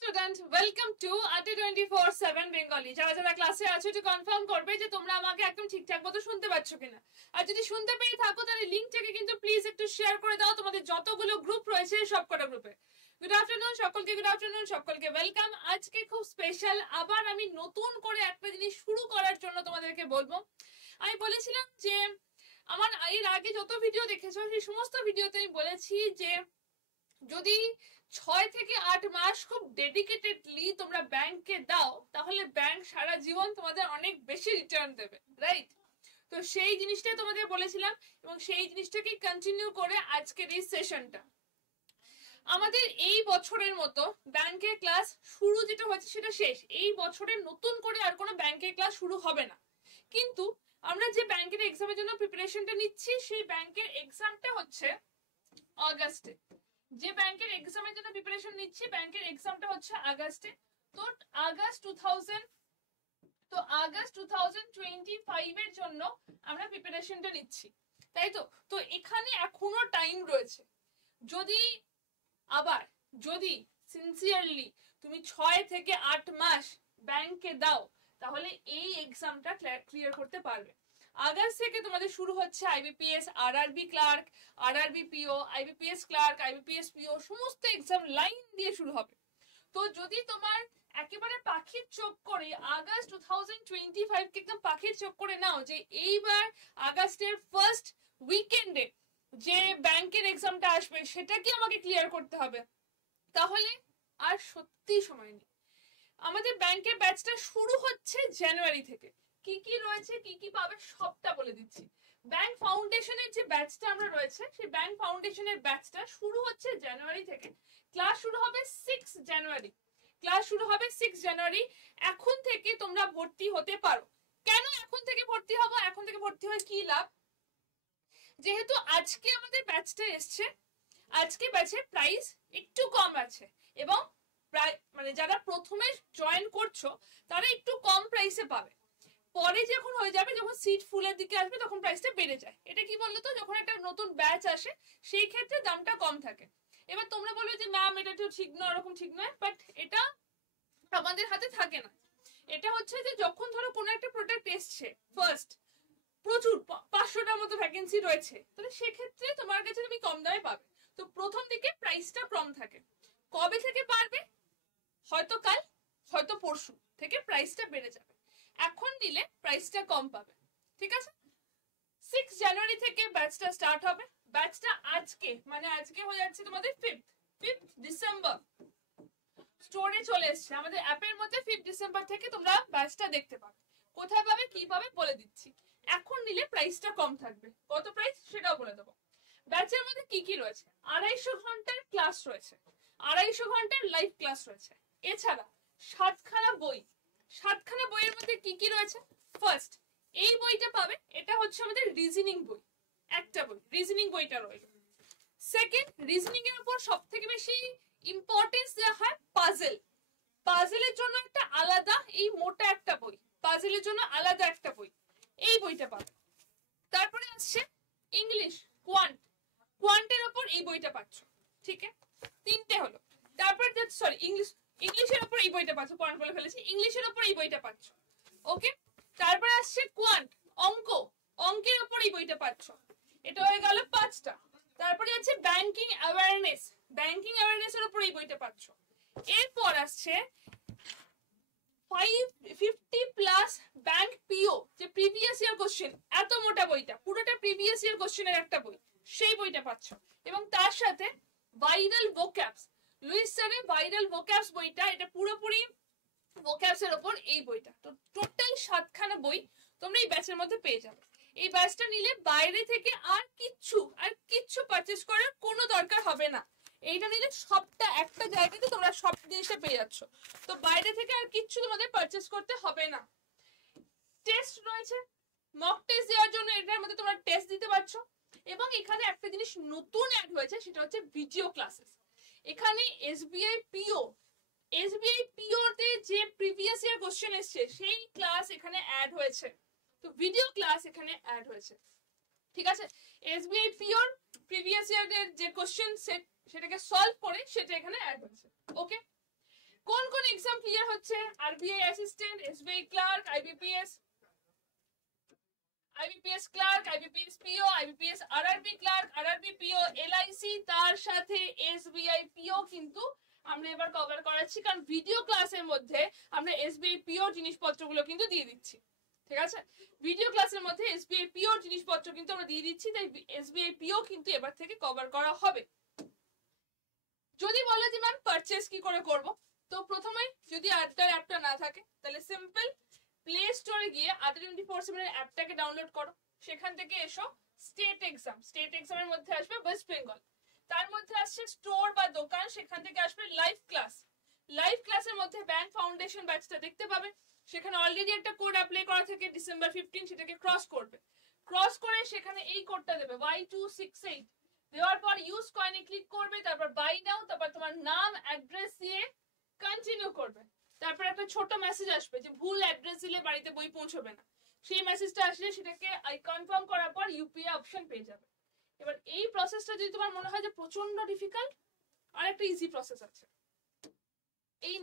Student, welcome to আটি 24/7 Bengali. যারা যারা ক্লাসে আছো একটু কনফার্ম করবে যে তোমরা আমাকে একদম ঠিকঠাক মতো শুনতে পাচ্ছ কিনা। আর যদি শুনতে পেয়ে থাকো তাহলে লিঙ্কটাকে কিন্তু প্লিজ একটু শেয়ার করে দাও তোমাদের যতগুলো গ্রুপ রয়েছে সবকটা গ্রুপে। গুড আফটারনুন সকলকে, গুড আফটারনুন সকলকে, ওয়েলকাম। আজকে খুব স্পেশাল, আবার আমি নতুন করে একটা জিনিস শুরু করার জন্য তোমাদেরকে বলবো। আমি বলেছিলাম যে আমার এর আগে যত ভিডিও দেখেছো সেই সমস্ত ভিডিওতে আমি বলেছি যে যদি 6 থেকে 8 মাস খুব ডেডিকেটেডলি তোমরা ব্যাংকে দাও তাহলে ব্যাংক সারা জীবন তোমাদের অনেক বেশি রিটার্ন দেবে, রাইট? তো সেই জিনিসটাই তোমাদের বলেছিলাম এবং সেই জিনিসটাকে কন্টিনিউ করে আজকের এই সেশনটা। আমাদের এই বছরের মতো ব্যাংকের ক্লাস শুরু যেটা হয়েছে সেটা শেষ। এই বছরে নতুন করে আর কোনো ব্যাংকের ক্লাস শুরু হবে না, কিন্তু আমরা যে ব্যাংকের এক্সামের জন্য প্রিপারেশনটা নিচ্ছি সেই ব্যাংকের এক্সামটা হচ্ছে অগাস্টে। যে ব্যাংকের এক্সামের জন্য প্রিপারেশন নিচ্ছি ব্যাংকের এক্সামটা হচ্ছে আগস্টে। তো আগস্ট 2025 এর জন্য আমরা প্রিপারেশনটা নিচ্ছি, তাই তো? তো এখানে এখনো টাইম রয়েছে। যদি সিনসিয়ারলি তুমি 6 থেকে 8 মাস ব্যাংকে দাও তাহলে এই এক্সামটা ক্লিয়ার করতে পারবে। আগস্ট থেকে তোমাদের শুরু হচ্ছে IBPS, RRB clerk, RRB PO, IBPS clerk, IBPS PO, সমস্ত এক্সাম লাইন দিয়ে শুরু হবে। তো যদি তোমার একেবারে পাখির চোখ করে আগস্ট 2025 কে একদম পাখির চোখ করে নাও যে এইবার আগস্টের ফার্স্ট উইকেন্ডে যে ব্যাংকের এক্সামটা আসবে সেটা কি আমাকে ক্লিয়ার করতে হবে, তাহলে আর সত্যি সময় নেই। আমাদের ব্যাংকের ব্যাচটা শুরু হচ্ছে জানুয়ারি থেকে। কি কি রয়েছে, কি কি পাবে সবটা বলে দিচ্ছি। ব্যাংক ফাউন্ডেশনের যে ব্যাচটা আমরা রয়েছে সেই ব্যাংক ফাউন্ডেশনের ব্যাচটা শুরু হচ্ছে জানুয়ারি থেকে। ক্লাস শুরু হবে 6 জানুয়ারি। এখন থেকে তোমরা ভর্তি হতে পারো। কেন এখন থেকে ভর্তি হবো, এখন থেকে ভর্তি হয়ে কি লাভ? যেহেতু আজকে আমাদের ব্যাচটা এসছে, আজকে ব্যাচের প্রাইস একটু কম আছে এবং মানে যারা প্রথমে জয়েন করছো তারা একটু কম প্রাইসে পাবে। পরে যখন হয়ে যাবে, যখন সিট ফুলের দিকে আসবে তখন প্রাইসটা বেড়ে যায়। এটা কি বলতো, যখন একটা নতুন ব্যাচ আসে সেই ক্ষেত্রে দামটা কম থাকে। এবার তোমরা বলবে যে ম্যাম এটা তো ঠিক নয়, ওরকম ঠিক নয়, বাট এটা আমাদের হাতে থাকে না। এটা হচ্ছে যে যখন ধরো কোনো একটা প্রোডাক্ট এসছে ফার্স্ট, প্রচুর 500টার মতো ভ্যাকেন্সি রয়েছে, তাহলে সেক্ষেত্রে তোমার কাছে তুমি কম দামে পাবে। তো প্রথম দিকে প্রাইসটা কম থাকে। কবে থেকে পারবে? হয়তো কাল, হয়তো পরশু থেকে প্রাইসটা বেড়ে যাবে। এখন নিলে প্রাইসটা কম পাবে, ঠিক আছে? 6 জানুয়ারি থেকে ব্যাচটা স্টার্ট হবে। ব্যাচটা আজকে মানে আজকে হয়ে যাচ্ছে তোমাদের 5th ডিসেম্বর স্টোরে চলে এসছে আমাদের অ্যাপের মধ্যে। 5th ডিসেম্বর থেকে তোমরা ব্যাচটা দেখতে পাবে। কোথায় পাবে, কি পাবে বলে দিচ্ছি। এখন নিলে প্রাইসটা কম থাকবে। কত প্রাইস সেটাও বলে দেবো। ব্যাচের মধ্যে কি কি রয়েছে? 250 ঘন্টার ক্লাস রয়েছে, 250 ঘন্টার লাইভ ক্লাস রয়েছে। এছাড়া 7খানা বই। 7খানা বইয়ের মধ্যে কি কি রয়েছে? ফার্স্ট এই বইটা পাবে, এটা হচ্ছে আমাদের রিজনিং বই, একটা বই রিজনিং বইটা রয়েছে। সেকেন্ড, রিজনিং এর উপর সব থেকে বেশি ইম্পর্টেন্স দেওয়া হয় পাজেল। পাজেলের জন্য একটা আলাদা এই মোটা একটা বই, পাজেলের জন্য আলাদা একটা বই, এই বইটা পাবে। তারপরে আসছে ইংলিশ, কোয়ান্টের উপর এই বইটা পাচ্ছ, ঠিক আছে? 3টে হলো। তারপর সরি ইংলিশের উপর এই বইটা পাচ্ছ, কোয়ান্ট বলে ফেলেছি, ইংলিশের উপর এই বইটা পাচ্ছ, ওকে? তারপরে আসছে অঙ্কের উপর এই বইটা পাচ্ছ, এটা হয়ে গেল 5টা। তারপরে আছে ব্যাংকিং অ্যাওয়ারনেস এর উপর এই বইটা পাচ্ছ। এরপর আসছে 550+ ব্যাংক পিও, যে প্রিভিয়াস ইয়ার কোশ্চেন, এত মোটা বইটা পুরোটা প্রিভিয়াস ইয়ার কোশ্চেনের একটা বই, সেই বইটা পাচ্ছ। এবং তার সাথে ভাইরাল ভোক্যাবস, লুইস স্যারের ভাইরাল ভোক্যাবস বইটা, এটা পুরোপুরি ভোক্যাবস এর উপর এই বইটা। তো টোটাল 7খানা বই তোমরা এই ব্যাচের মধ্যে পেয়ে যাবে। এই ব্যাচটা নিলে বাইরে থেকে আর কিচ্ছু পারচেজ করার কোনো দরকার হবে না। এইটা নিলে সবটা একটা জায়গাতে তোমরা সব জিনিসটা পেয়ে যাচ্ছ। তো বাইরে থেকে আর কিচ্ছু তোমাদের পারচেজ করতে হবে না। টেস্ট রয়েছে, মক টেস্ট দেওয়ার জন্য এটার মধ্যে তোমরা টেস্ট দিতে পারছো। এবং এখানে একটা জিনিস নতুন অ্যাড হয়েছে, সেটা হচ্ছে ভিডিও ক্লাসেস। এখানে এসবিআই পিও তে যে প্রিভিয়াস ইয়ার কোশ্চেন এসছে সেই ক্লাস এখানে অ্যাড হয়েছে। তো ভিডিও ক্লাস এখানে অ্যাড হয়েছে, ঠিক আছে? এসবিআই পিওর প্রিভিয়াস ইয়ারের যে কোশ্চেন সেটাকে সলভ করে সেটা এখানে অ্যাড হয়েছে, ওকে? কোন কোন এক্সাম ক্লিয়ার হচ্ছে? RBI assistant, SBI clerk, IBPS clerk, IBPS PO, IBPS RRB clerk, RRB PO, LIC, তার সাথে এসবিআই পিও কিন্তু আমরা এবার কভার করাচ্ছি, কারণ ভিডিও ক্লাসের মধ্যে আমরা এসবিআই পিও জিনিসপত্রগুলো কিন্তু দিয়ে দিচ্ছি। ঠিক আছে, ভিডিও ক্লাসের মধ্যে এসবিআই পিও জিনিসপত্র কিন্তু আমরা দিয়ে দিচ্ছি, তাই এসবিআই পিও কিন্তু এবার থেকে কভার করা হবে। যদি বলে যে ম্যাম পারচেজ কি করে করব, তো প্রথমে যদি আড্ডার অ্যাপটা না থাকে তাহলে সিম্পল প্লে স্টোরে গিয়ে আড্ডা 24/7 এর অ্যাপটাকে ডাউনলোড করো, সেখান থেকে এসো স্টেট এক্সামের মধ্যে আসবে ওয়েস্ট বেঙ্গল, তার মধ্যে আসছে স্টোর বা দোকান, সেখান থেকে আসবে লাইভ ক্লাসের মধ্যে ব্যাংক ফাউন্ডেশন ব্যাচটা দেখতে পাবে, সেখানে অলরেডি একটা কোড অ্যাপ্লাই করা থাকে ডিসেম্বর 15, সেটাকে ক্রস করে সেখানে এই কোডটা দেবে Y268, দেওয়ার পর ইউজ কয়েনে ক্লিক করবে, তারপর বাই নাও, তারপর তোমার নাম অ্যাড্রেস দিয়ে কন্টিনিউ করবে, তারপর একটা ছোট মেসেজ আসবে যে ভুল অ্যাড্রেস দিলে বাড়িতে বই পৌঁছবে না, সেই মেসেজটা আসলে সেটাকে আই কনফার্ম করার পর ইউপিআই অপশন পেয়ে যাবে। এবার এই প্রসেসটা যদি তোমার মনে হয় যে প্রচন্ড ডিফিকাল্ট, আর একটা ইজি প্রসেস আছে, এই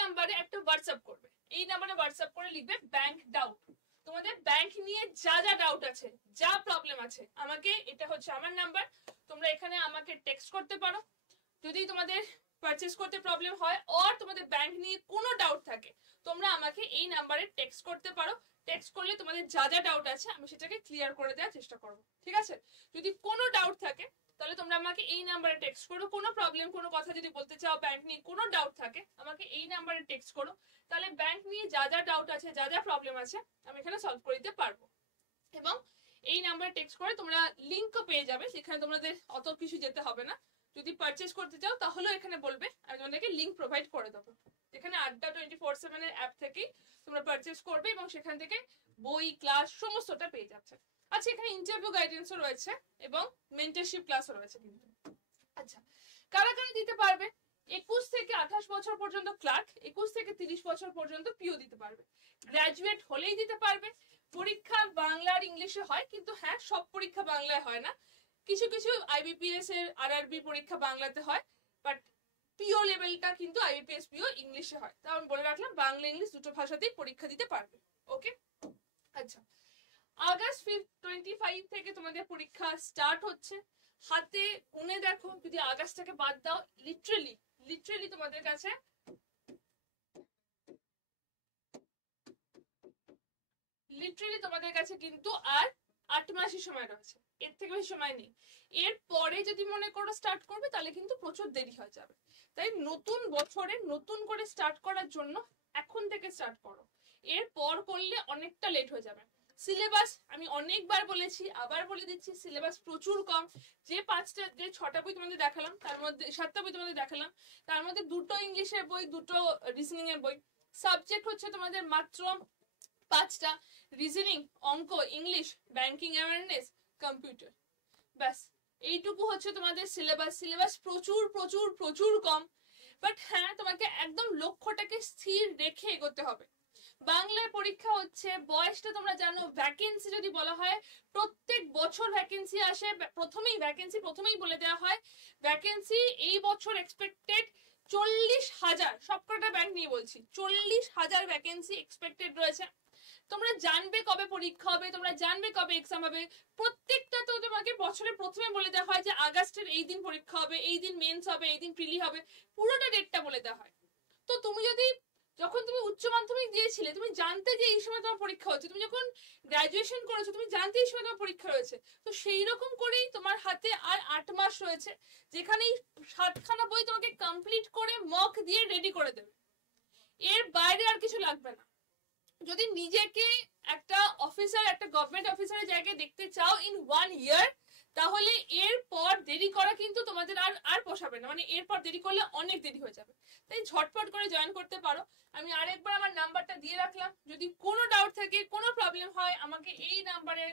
নাম্বারে একটা হোয়াটসঅ্যাপ করবে, এই নাম্বারে হোয়াটসঅ্যাপ করে লিখবে ব্যাংক ডাউট, তোমাদের ব্যাংক নিয়ে যা যা ডাউট আছে, যা প্রবলেম আছে, আমাকে, এটা হচ্ছে আমার নাম্বার, তোমরা এখানে আমাকে টেক্সট করতে পারো। যদি তোমাদের পারচেজ করতে প্রবলেম হয় আর তোমাদের ব্যাংক নিয়ে কোনো ডাউট থাকে, তোমরা আমাকে এই নাম্বারে টেক্সট করতে পারো, টেক্সট করলে তোমাদের যা যা ডাউট আছে আমি সেটাকে ক্লিয়ার করে দেওয়ার চেষ্টা করব। ঠিক আছে, যদি কোনো ডাউট থাকে তাহলে তোমরা আমাকে এই নাম্বারে টেক্সট করো, কোনো প্রবলেম, কোনো কথা যদি বলতে চাও, ব্যাংক নিয়ে কোনো ডাউট থাকে, আমাকে এই নাম্বারে টেক্সট করো, তাহলে ব্যাংক নিয়ে যা যা ডাউট আছে, যা যা প্রবলেম আছে, আমি এখানে সলভ করে দিতে পারবো। এবং এই নাম্বারে টেক্সট করে তোমরা লিঙ্কও পেয়ে যাবে, সেখানে তোমাদের অত কিছু যেতে হবে না, যদি পারচেজ করতে চাও তাহলেও এখানে বলবে, আমি তোমাদেরকে লিঙ্ক প্রোভাইড করে দেবো, যেখানে আড্ডা 24/7 এর অ্যাপ থেকেই তোমরা পারচেজ করবে এবং সেখান থেকে বই, ক্লাস সমস্তটা পেয়ে যাচ্ছে। আচ্ছা, এখানে ইন্টারভিউ গাইডেন্সও রয়েছে এবং মেন্টরশিপ ক্লাসও রয়েছে কিন্তু। আচ্ছা, কারা কারা দিতে পারবে? 21 থেকে 28 বছর পর্যন্ত ক্লার্ক, 21 থেকে 30 বছর পর্যন্ত পিও দিতে পারবে, গ্রাজুয়েট হলেই দিতে পারবে। পরীক্ষা বাংলা আর ইংলিশে হয়, কিন্তু হ্যাঁ সব পরীক্ষা বাংলায় হয় না, কিছু কিছু আইবিপিএস এর আরআরবি পরীক্ষা বাংলাতে হয়, বাট পিও লেভেলটা কিন্তু আইবিপিএস পিও ইংলিশে হয়, তাও আমি বলে রাখলাম বাংলা ইংলিশ দুটো ভাষাতেই পরীক্ষা দিতে পারবে। ওকে, আচ্ছা, আগস্ট 25 থেকে তোমাদের পরীক্ষা স্টার্ট হচ্ছে, হাতে গুনে দেখো, যদি আগস্টটাকে বাদ দাও, লিটারালি তোমাদের কাছে কিন্তু আর 8 মাসই সময় রয়েছে, এর থেকে বেশি সময় নেই। এর পরে যদি মনে করো স্টার্ট করবে তাহলে কিন্তু প্রচুর দেরি হয়ে যাবে, তাই নতুন বছরে নতুন করে স্টার্ট করার জন্য এখন থেকে স্টার্ট করো, এর পর করলে অনেকটা লেট হয়ে যাবে। সিলেবাস আমি অনেকবার বলেছি, আবার বলে দিচ্ছি, সিলেবাস প্রচুর কম, যে 6টা বই তোমাদের দেখালাম, তার মধ্যে 7টা বই তোমাদের দেখালাম, তার মধ্যে 2টো ইংলিশের বই, 2টো রিজনিং এর বই, সাবজেক্ট হচ্ছে তোমাদের মাত্র 5টা, রিজনিং, অঙ্ক, ইংলিশ, ব্যাংকিং অ্যাওয়ারনেস, কম্পিউটার, ব্যাস এইটুকু হচ্ছে তোমাদের সিলেবাস প্রচুর প্রচুর প্রচুর কম, বাট হ্যাঁ তোমাকে একদম লক্ষ্যটাকে স্থির রেখে এগোতে হবে। বাংলার পরীক্ষা হচ্ছে, বয়সটা তোমরা জানো, ভ্যাকেন্সি যদি বলা হয় প্রত্যেক বছর ভ্যাকেন্সি আসে, প্রথমেই বলে দেওয়া হয় ভ্যাকেন্সি এই বছর এক্সপেক্টেড 40,000, সবকটা ব্যাংক নিয়ে বলছি, 40,000 ভ্যাকেন্সি এক্সপেক্টেড রয়েছে। তোমরা জানবে কবে পরীক্ষা হবে, তোমরা জানবে কবে এক্সাম হবে, প্রত্যেকটা তো তোমাকে বছরের প্রথমে বলে দেওয়া হয় যে আগস্টের এই দিন পরীক্ষা হবে, এই দিন মেন্স হবে, এই দিন প্রিলি হবে, পুরোটা ডেটটা বলে দেওয়া হয়। তো তুমি যদি, যখন তুমি উচ্চ মাধ্যমিক দিয়েছিলে তুমি জানতে যে এই সময় তোমার পরীক্ষা হচ্ছে, তুমি যখন গ্রাজুয়েশন করেছো তুমি জানতে এই সময় তোমার পরীক্ষা রয়েছে, তো সেই রকম করেই তোমার হাতে আর 8 মাস রয়েছে, যেখানে 7খানা বই তোমাকে কমপ্লিট করে মক দিয়ে রেডি করে দেবে, এর বাইরে আর কিছু লাগবে না। যদি নিজেকে একটা অফিসার, একটা গভর্নমেন্ট অফিসারের জায়গায় দেখতে চাও ইন 1 ইয়ার, তাহলে এরপর দেরি করা কিন্তু তোমাদের আর পোষাবে না, মানে এরপর দেরি করলে অনেক দেরি হয়ে যাবে, তাই ঝটপট করে জয়েন করতে পারো। আমি আরেকবার আমার নাম্বারটা দিয়ে রাখলাম, যদি কোনো ডাউট থাকে, কোনো প্রবলেম হয়, আমাকে এই নাম্বারে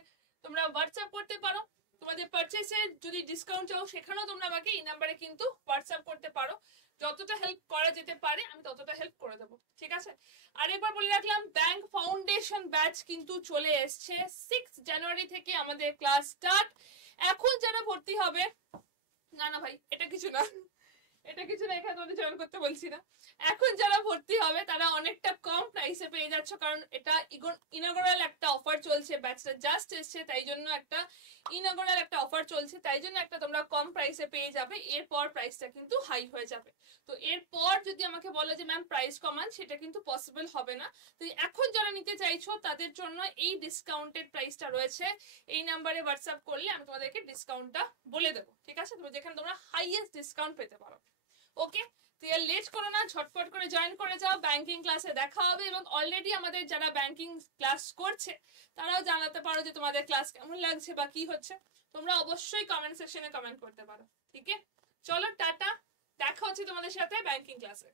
তোমরা হোয়াটসঅ্যাপ করতে পারো। তোমাদের পারচেসের যদি ডিসকাউন্ট চাও সেখানেও তোমরা আমাকে এই নাম্বারে কিন্তু হোয়াটসঅ্যাপ করতে পারো, যতটা হেল্প করা যেতে পারে আমি ততটা হেল্প করে দেবো। ঠিক আছে, আরেকবার বলে রাখলাম, ব্যাংক ফাউন্ডেশন ব্যাচ কিন্তু চলে এসছে, 6 জানুয়ারি থেকে আমাদের ক্লাস স্টার্ট। এখন যারা ভর্তি হবে, না ভাই এটা কিছু না, এটা কিছু না, এখানে তোমাদের জয়েন করতে বলছি না। এখন যারা ভর্তি হবে তারা অনেকটা কম প্রাইসে পেয়ে যাচ্ছ, কারণ এটা ইনগোরাল একটা অফার চলছে, ব্যাচটা জাস্ট এসছে তাই জন্য একটা ইনগোরাল একটা অফার চলছে, তাই জন্য একটা তোমরা কম প্রাইসে পেয়ে যাবে। এরপর প্রাইসটা কিন্তু হাই হয়ে যাবে। তো এরপর যদি আমাকে বলো যে ম্যাম প্রাইস কমান, সেটা কিন্তু পসিবল হবে না। তো এখন যারা নিতে চাইছো তাদের জন্য এই ডিসকাউন্টেড প্রাইসটা রয়েছে। এই নাম্বারে হোয়াটসঅ্যাপ করলে আমি তোমাদেরকে ডিসকাউন্টটা বলে দেবো, ঠিক আছে? তো যেখানে তোমরা হাইয়েস্ট ডিসকাউন্ট পেতে পারো। ওকে, তো এর লেট করো না, ঝটপট করে জয়েন করে যাও। ব্যাংকিং ক্লাসে দেখা হবে, এবং অলরেডি আমাদের যারা ব্যাংকিং ক্লাস করছে তারাও জানাতে পারো যে তোমাদের ক্লাস কেমন লাগছে বা কি হচ্ছে। তোমরা অবশ্যই কমেন্ট সেকশনে কমেন্ট করতে পারো। ঠিক আছে, চলো টাটা, দেখা হচ্ছে তোমাদের সাথে ব্যাংকিং ক্লাসে।